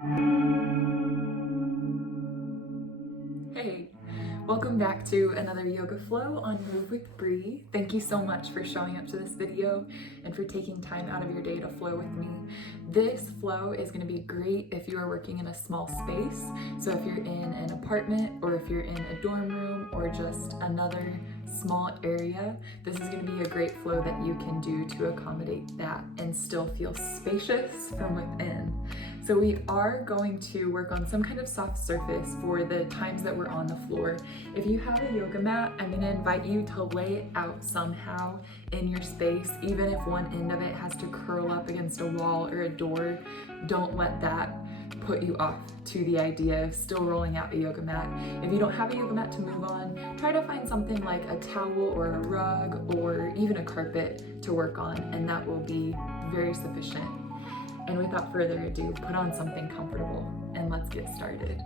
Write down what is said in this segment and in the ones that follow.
Hey, welcome back to another yoga flow on Move with Bree. Thank you so much for showing up to this video and for taking time out of your day to flow with me. This flow is going to be great if you are working in a small space. So if you're in an apartment or if you're in a dorm room or just another small area, this is going to be a great flow that you can do to accommodate that and still feel spacious from within. So we are going to work on some kind of soft surface for the times that we're on the floor. If you have a yoga mat, I'm going to invite you to lay it out somehow in your space, even if one end of it has to curl up against a wall or a door. Don't let that put you off to the idea of still rolling out a yoga mat. If you don't have a yoga mat to move on, try to find something like a towel or a rug or even a carpet to work on, and that will be very sufficient. And without further ado, put on something comfortable and let's get started.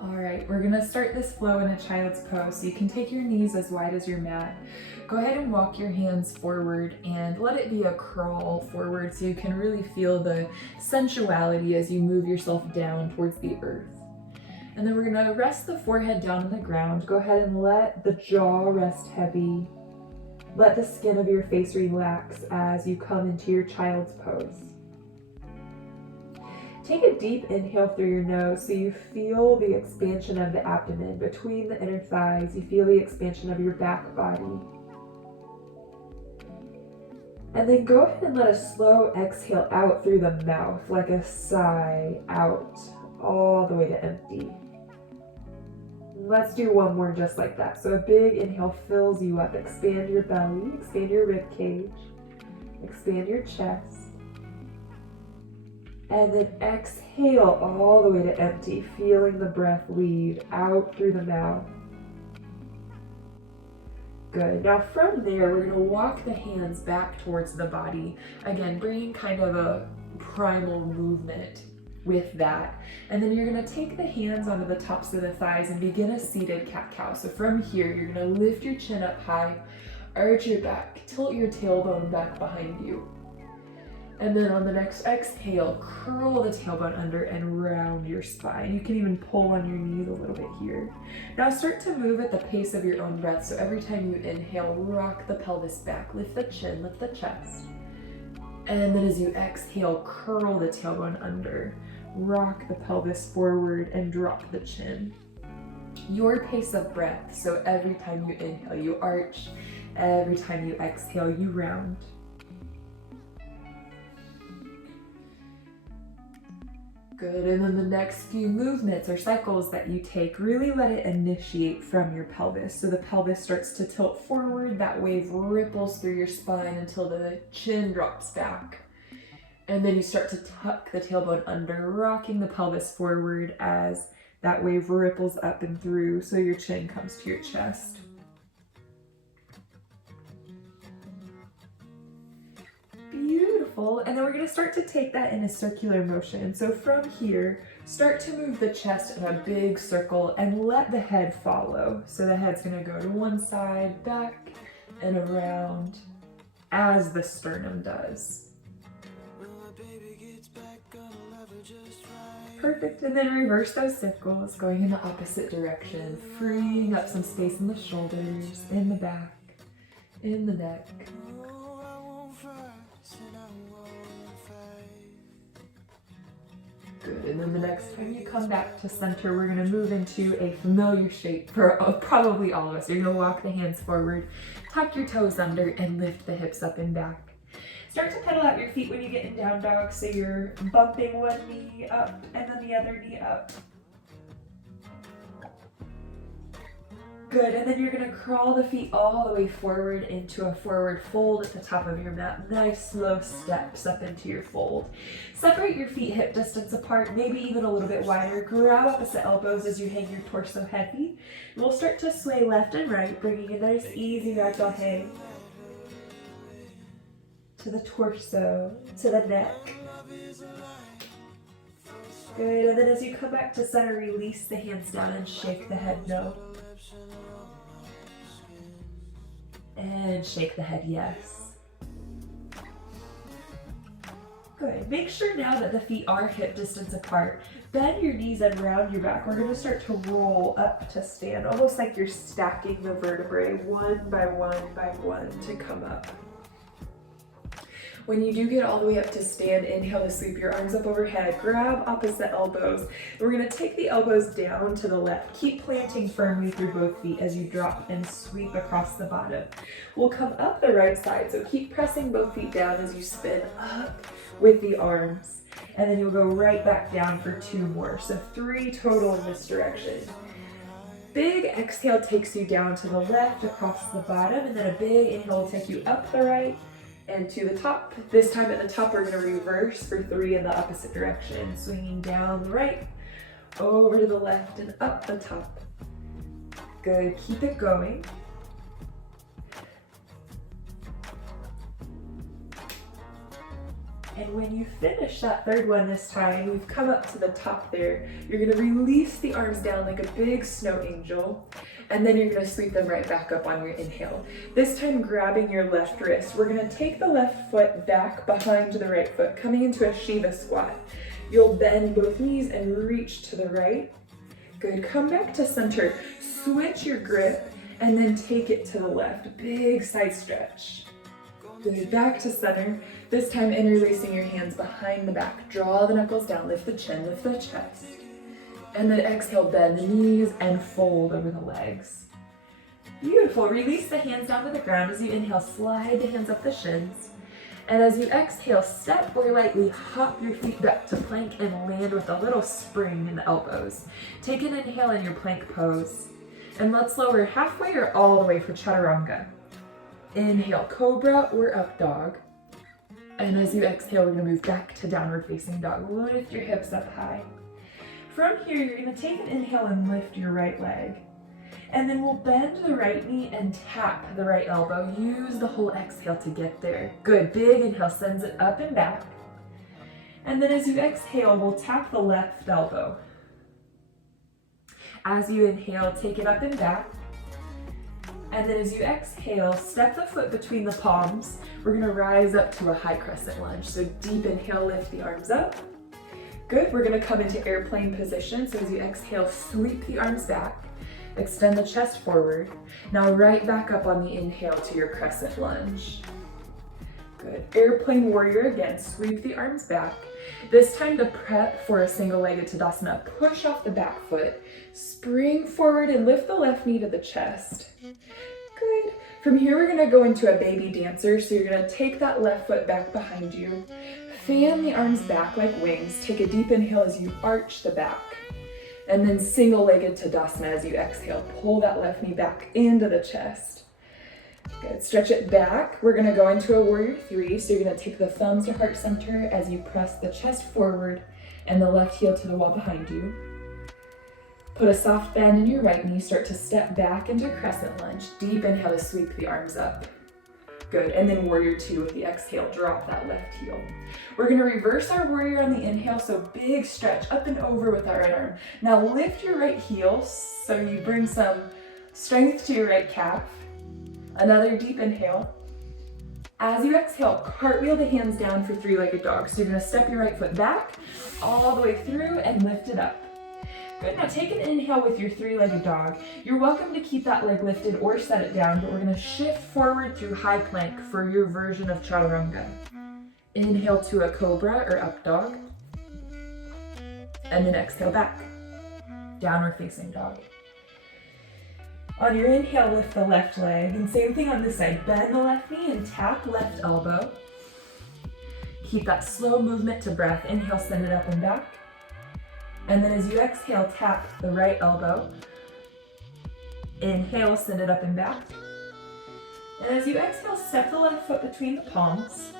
All right, we're gonna start this flow in a child's pose. So you can take your knees as wide as your mat. Go ahead and walk your hands forward and let it be a crawl forward so you can really feel the sensuality as you move yourself down towards the earth. And then we're gonna rest the forehead down on the ground. Go ahead and let the jaw rest heavy. Let the skin of your face relax as you come into your child's pose. Take a deep inhale through your nose so you feel the expansion of the abdomen between the inner thighs. You feel the expansion of your back body. And then go ahead and let a slow exhale out through the mouth, like a sigh out, all the way to empty. Let's do one more just like that. So a big inhale fills you up. Expand your belly, expand your rib cage, expand your chest. And then exhale all the way to empty, feeling the breath leave out through the mouth. Good. Now from there, we're going to walk the hands back towards the body. Again, bringing kind of a primal movement with that. And then you're going to take the hands onto the tops of the thighs and begin a seated cat-cow. So from here, you're going to lift your chin up high, arch your back, tilt your tailbone back behind you. And then on the next exhale, curl the tailbone under and round your spine. You can even pull on your knees a little bit here. Now start to move at the pace of your own breath. So every time you inhale, rock the pelvis back, lift the chin, lift the chest. And then as you exhale, curl the tailbone under, rock the pelvis forward and drop the chin. Your pace of breath. So every time you inhale, you arch. Every time you exhale, you round. Good, and then the next few movements or cycles that you take, really let it initiate from your pelvis. So the pelvis starts to tilt forward, that wave ripples through your spine until the chin drops back. And then you start to tuck the tailbone under, rocking the pelvis forward as that wave ripples up and through so your chin comes to your chest. Beautiful. And then we're going to start to take that in a circular motion. So from here, start to move the chest in a big circle and let the head follow. So the head's going to go to one side, back, and around as the sternum does. Perfect. And then reverse those circles, going in the opposite direction, freeing up some space in the shoulders, in the back, in the neck. Good, and then the next time you come back to center, we're going to move into a familiar shape for probably all of us. You're going to walk the hands forward, tuck your toes under, and lift the hips up and back. Start to pedal out your feet when you get in down dog, so you're bumping one knee up and then the other knee up. Good, and then you're going to crawl the feet all the way forward into a forward fold at the top of your mat. Nice slow steps up into your fold. Separate your feet hip distance apart, maybe even a little bit wider. Grab opposite elbows as you hang your torso heavy. We'll start to sway left and right, bringing a nice easy ragdoll hang to the torso, to the neck. Good, and then as you come back to center, release the hands down and shake the head no. And shake the head yes. Good. Make sure now that the feet are hip distance apart. Bend your knees and round your back. We're going to start to roll up to stand, almost like you're stacking the vertebrae one by one to come up. When you do get all the way up to stand, inhale to sweep your arms up overhead, grab opposite elbows. We're gonna take the elbows down to the left. Keep planting firmly through both feet as you drop and sweep across the bottom. We'll come up the right side, so keep pressing both feet down as you spin up with the arms. And then you'll go right back down for 2 more. So 3 total in this direction. Big exhale takes you down to the left across the bottom, and then a big inhale will take you up the right and to the top. This time at the top, we're gonna reverse for 3 in the opposite direction. Swinging down the right, over to the left and up the top. Good, keep it going. And when you finish that 3rd one this time, we've come up to the top there. You're gonna release the arms down like a big snow angel, and then you're gonna sweep them right back up on your inhale. This time grabbing your left wrist. We're gonna take the left foot back behind the right foot, coming into a Shiva squat. You'll bend both knees and reach to the right. Good, come back to center. Switch your grip and then take it to the left. Big side stretch. Good, back to center. This time interlacing your hands behind the back. Draw the knuckles down, lift the chin, lift the chest. And then exhale, bend the knees and fold over the legs. Beautiful, release the hands down to the ground. As you inhale, slide the hands up the shins. And as you exhale, step or lightly hop your feet back to plank and land with a little spring in the elbows. Take an inhale in your plank pose. And let's lower halfway or all the way for chaturanga. Inhale, cobra or up dog. And as you exhale, we're gonna move back to downward facing dog. Lift your hips up high. From here, you're gonna take an inhale and lift your right leg. And then we'll bend the right knee and tap the right elbow. Use the whole exhale to get there. Good, big inhale sends it up and back. And then as you exhale, we'll tap the left elbow. As you inhale, take it up and back. And then as you exhale, step the foot between the palms. We're gonna rise up to a high crescent lunge. So deep inhale, lift the arms up. Good, we're gonna come into airplane position. So as you exhale, sweep the arms back. Extend the chest forward. Now right back up on the inhale to your crescent lunge. Good, airplane warrior again, sweep the arms back. This time to prep for a single-legged Tadasana. Push off the back foot, spring forward and lift the left knee to the chest. Good. From here, we're gonna go into a baby dancer. So you're gonna take that left foot back behind you, fan the arms back like wings, take a deep inhale as you arch the back, and then single-legged Tadasana as you exhale. Pull that left knee back into the chest. Good, stretch it back. We're gonna go into a warrior 3. So you're gonna take the thumbs to heart center as you press the chest forward and the left heel to the wall behind you. Put a soft bend in your right knee, start to step back into crescent lunge. Deep inhale to sweep the arms up. Good, and then warrior 2 with the exhale, drop that left heel. We're gonna reverse our warrior on the inhale, so big stretch up and over with that right arm. Now lift your right heel, so you bring some strength to your right calf. Another deep inhale. As you exhale, cartwheel the hands down for 3-legged dog. So you're gonna step your right foot back, all the way through and lift it up. Good, now take an inhale with your 3-legged dog. You're welcome to keep that leg lifted or set it down, but we're gonna shift forward through high plank for your version of chaturanga. Inhale to a cobra or up dog. And then exhale back, downward facing dog. On your inhale, lift the left leg, and same thing on this side. Bend the left knee and tap left elbow. Keep that slow movement to breath. Inhale, send it up and back. And then as you exhale, tap the right elbow. Inhale, send it up and back. And as you exhale, step the left foot between the palms.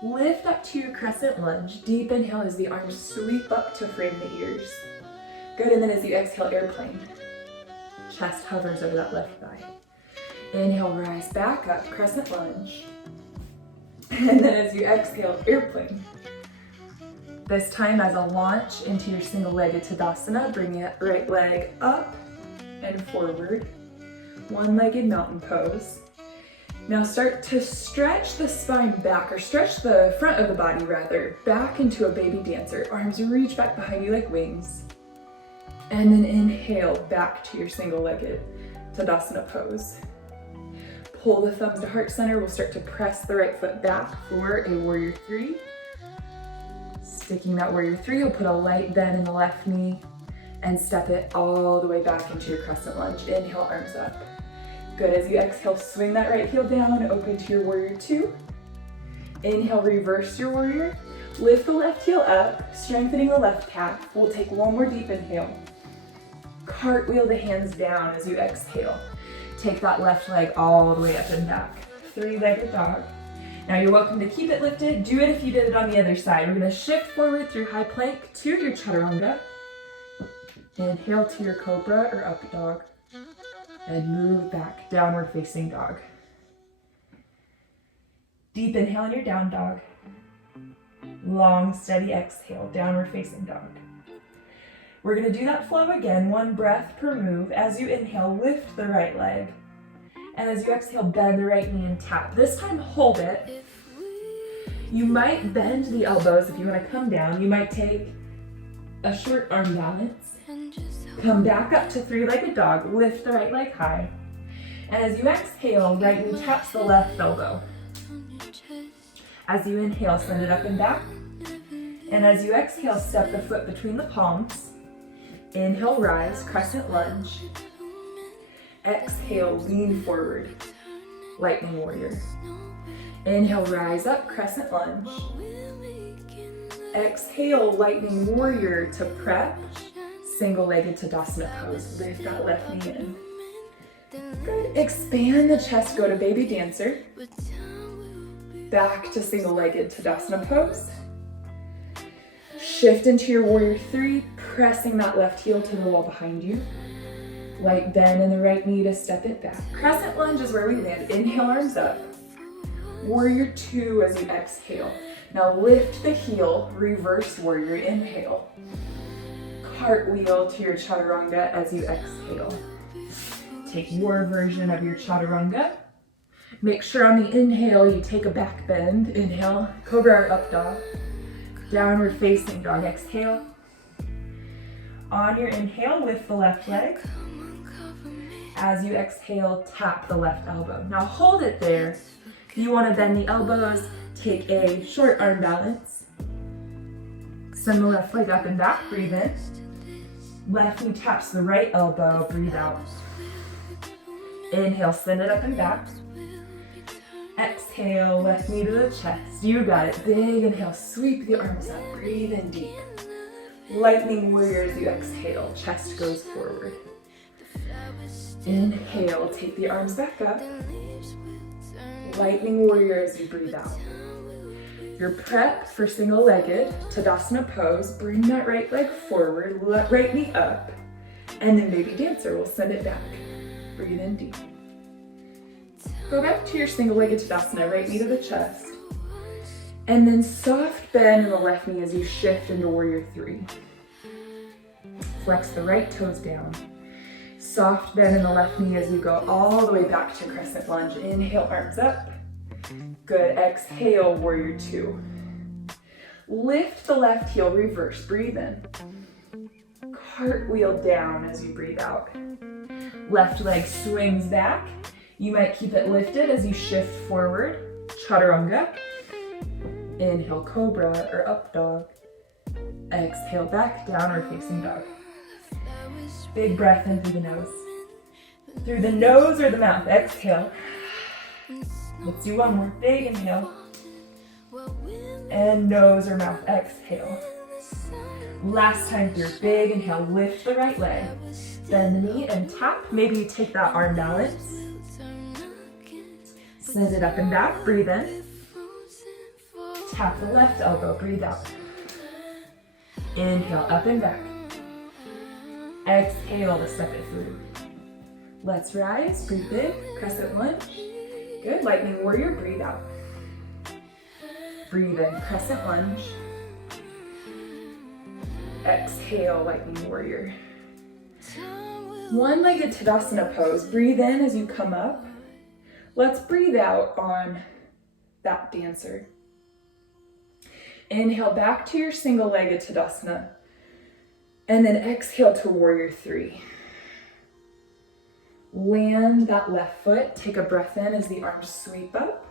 Lift up to your crescent lunge. Deep inhale as the arms sweep up to frame the ears. Good, and then as you exhale, airplane. Chest hovers over that left thigh. Inhale, rise back up, crescent lunge. And then as you exhale, airplane. This time as a launch into your single-legged Tadasana, bring it right leg up and forward. One-legged mountain pose. Now start to stretch the spine back, or stretch the front of the body rather, back into a baby dancer. Arms reach back behind you like wings. And then inhale back to your single-legged Tadasana pose. Pull the thumbs to heart center. We'll start to press the right foot back for a warrior three. Sticking that warrior three, you'll put a light bend in the left knee and step it all the way back into your crescent lunge. Inhale, arms up. Good, as you exhale, swing that right heel down, open to your warrior two. Inhale, reverse your warrior. Lift the left heel up, strengthening the left calf. We'll take one more deep inhale. Cartwheel the hands down as you exhale. Take that left leg all the way up and back. Three-legged dog. Now you're welcome to keep it lifted. Do it if you did it on the other side. We're gonna shift forward through high plank to your chaturanga. Inhale to your cobra or up dog. And move back, downward facing dog. Deep inhale in your down dog. Long, steady exhale, downward facing dog. We're gonna do that flow again, one breath per move. As you inhale, lift the right leg. And as you exhale, bend the right knee and tap. This time, hold it. You might bend the elbows if you wanna come down. You might take a short arm balance. Come back up to three-legged dog, lift the right leg high. And as you exhale, right knee taps the left elbow. As you inhale, send it up and back. And as you exhale, step the foot between the palms. Inhale, rise, crescent lunge. Exhale, lean forward, lightning warrior. Inhale, rise up, crescent lunge. Exhale, lightning warrior to prep. Single-legged Tadasana pose. Lift that left knee in. Good. Expand the chest, go to baby dancer. Back to single-legged Tadasana pose. Shift into your warrior three, pressing that left heel to the wall behind you. Light bend in the right knee to step it back. Crescent lunge is where we land. Inhale, arms up. Warrior two as you exhale. Now lift the heel, reverse warrior, inhale. Cartwheel to your chaturanga as you exhale. Take your version of your chaturanga. Make sure on the inhale you take a back bend. Inhale, cobra or up dog. Downward facing dog, exhale. On your inhale, lift the left leg. As you exhale, tap the left elbow. Now hold it there. You want to bend the elbows, take a short arm balance. Send the left leg up and back, breathe in. Left knee taps the right elbow, breathe out. Inhale, send it up and back. Exhale, left knee to the chest. You got it. Big inhale, sweep the arms up, breathe in deep. Lightning warrior as you exhale, chest goes forward. Inhale, take the arms back up. Lightning warrior as you breathe out. Your prep for single-legged Tadasana pose. Bring that right leg forward, right knee up, and then baby dancer. We'll send it back. Breathe in deep. Go back to your single-legged Tadasana, right knee to the chest. And then soft bend in the left knee as you shift into warrior three. Flex the right toes down. Soft bend in the left knee as you go all the way back to crescent lunge. Inhale, arms up. Good, exhale, warrior two. Lift the left heel, reverse, breathe in. Cartwheel down as you breathe out. Left leg swings back. You might keep it lifted as you shift forward. Chaturanga. Inhale, cobra or up dog. Exhale, back, downward facing dog. Big breath in through the nose. Through the nose or the mouth, exhale. Let's do one more. Big inhale. And nose or mouth, exhale. Last time through, big inhale, lift the right leg. Bend the knee and tap. Maybe you take that arm balance. Send it up and back, breathe in. Tap the left elbow, breathe out. Inhale, up and back. Exhale to step it through. Let's rise, breathe in, crescent lunge. Good, lightning warrior, breathe out. Breathe in, crescent lunge. Exhale, lightning warrior. One-legged Tadasana pose. Breathe in as you come up. Let's breathe out on that dancer. Inhale back to your single-legged Tadasana. And then exhale to warrior three. Land that left foot. Take a breath in as the arms sweep up.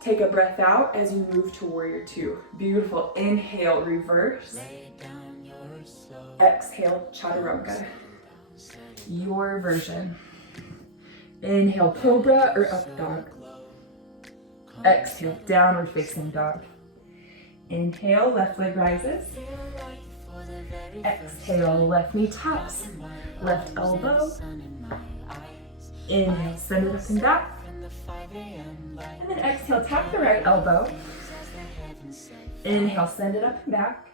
Take a breath out as you move to warrior two. Beautiful. Inhale, reverse. Exhale, chaturanga. Your version. Inhale, cobra or up dog. Exhale, downward facing dog. Inhale, left leg rises. Exhale, left knee taps. Left elbow. Inhale, send it up and back. And then exhale, tap the right elbow. Inhale, send it up and back.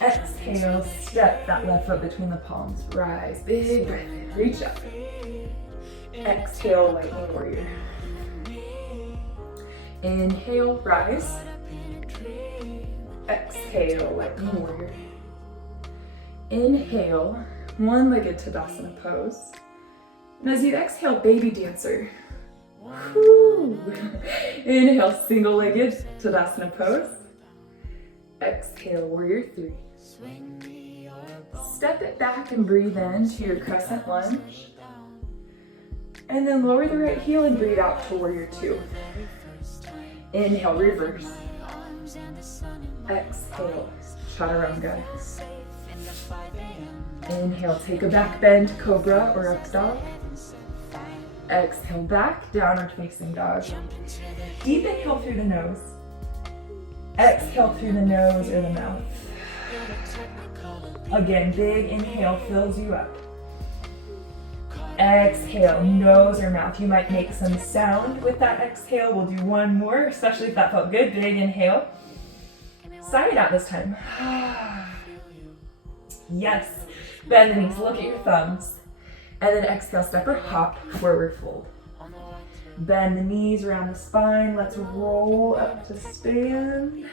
Exhale, step that left foot between the palms. Rise, big breath in, reach up. Exhale, lightning warrior. Inhale, rise. Exhale, lightning warrior. Inhale, one-legged Tadasana pose. And as you exhale, baby dancer. Woo. Inhale, single-legged Tadasana pose. Exhale, warrior three. Step it back and breathe in to your crescent lunge. And then lower the right heel and breathe out to warrior two. Inhale, reverse. Exhale, chaturanga. Inhale, take a back bend, cobra or up dog. Exhale, back, downward facing dog. Deep inhale through the nose. Exhale through the nose or the mouth. Again, big inhale fills you up. Exhale, nose or mouth. You might make some sound with that exhale. We'll do one more, especially if that felt good. Big inhale. Sigh it out this time. Yes. Bend the knees, look at your thumbs. And then exhale, step or hop, forward fold. Bend the knees around the spine. Let's roll up to stand.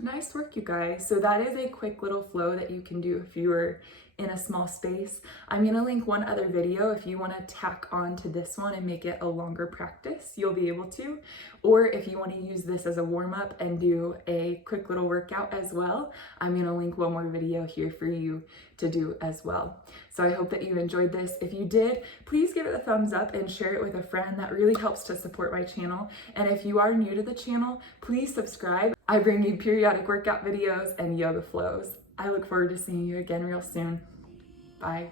Nice work, you guys. So that is a quick little flow that you can do if you are in a small space. I'm gonna link one other video if you wanna tack on to this one and make it a longer practice, you'll be able to. Or if you wanna use this as a warm-up and do a quick little workout as well, I'm gonna link one more video here for you to do as well. So I hope that you enjoyed this. If you did, please give it a thumbs up and share it with a friend. That really helps to support my channel. And if you are new to the channel, please subscribe. I bring you periodic workout videos and yoga flows. I look forward to seeing you again real soon. Bye.